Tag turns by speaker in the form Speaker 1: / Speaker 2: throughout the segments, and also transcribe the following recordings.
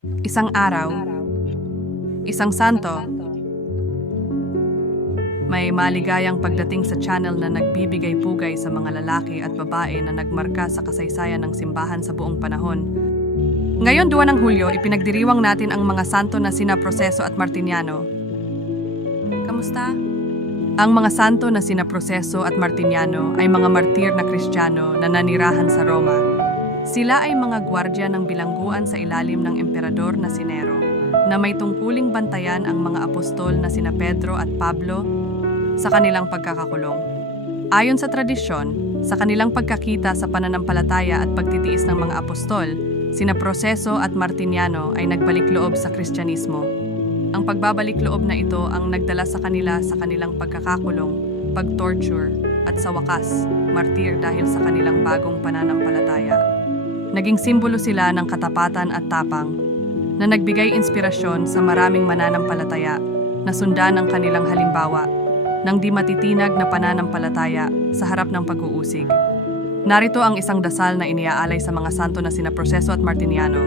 Speaker 1: Isang araw, isang santo, may maligayang pagdating sa channel na nagbibigay pugay sa mga lalaki at babae na nagmarka sa kasaysayan ng simbahan sa buong panahon. Ngayon, 2 ng Hulyo, ipinagdiriwang natin ang mga santo na sina Proseso at Martiniano. Kamusta? Ang mga santo na sina Proseso at Martiniano ay mga martir na Kristiyano na nanirahan sa Roma. Sila ay mga gwardya ng bilangguan sa ilalim ng emperador na si Nero, na may tungkuling bantayan ang mga apostol na sina Pedro at Pablo sa kanilang pagkakakulong. Ayon sa tradisyon, sa kanilang pagkakita sa pananampalataya at pagtitiis ng mga apostol, sina Proseso at Martiniano ay nagbalik loob sa Kristyanismo. Ang pagbabalik loob na ito ang nagdala sa kanila sa kanilang pagkakakulong, pag-torture, at sa wakas, martir dahil sa kanilang bagong pananampalataya. Naging simbolo sila ng katapatan at tapang na nagbigay inspirasyon sa maraming mananampalataya na sundan ang kanilang halimbawa ng di matitinag na pananampalataya sa harap ng pag-uusig. Narito ang isang dasal na iniaalay sa mga santo na sina Proseso at Martiniano.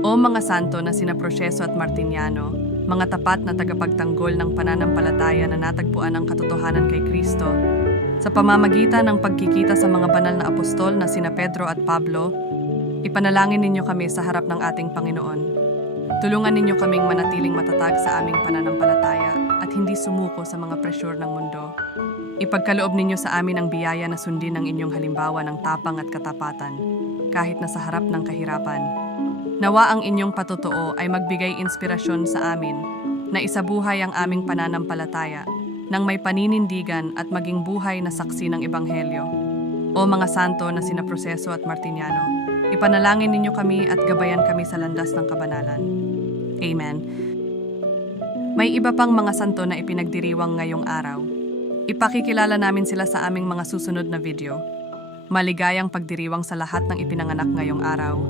Speaker 1: O mga santo na sina Proseso at Martiniano, mga tapat na tagapagtanggol ng pananampalataya na natagpuan ang katotohanan kay Kristo, sa pamamagitan ng pagkikita sa mga banal na apostol na sina Pedro at Pablo, ipanalangin ninyo kami sa harap ng ating Panginoon. Tulungan ninyo kaming manatiling matatag sa aming pananampalataya at hindi sumuko sa mga presyur ng mundo. Ipagkaloob ninyo sa amin ang biyaya na sundin ang inyong halimbawa ng tapang at katapatan, kahit na sa harap ng kahirapan. Nawa ang inyong patotoo ay magbigay inspirasyon sa amin na isabuhay ang aming pananampalataya nang may paninindigan at maging buhay na saksi ng Ebanghelyo. O mga santo na sina Proseso at Martiniano, ipanalangin ninyo kami at gabayan kami sa landas ng kabanalan. Amen. May iba pang mga santo na ipinagdiriwang ngayong araw. Ipakikilala namin sila sa aming mga susunod na video. Maligayang pagdiriwang sa lahat ng ipinanganak ngayong araw.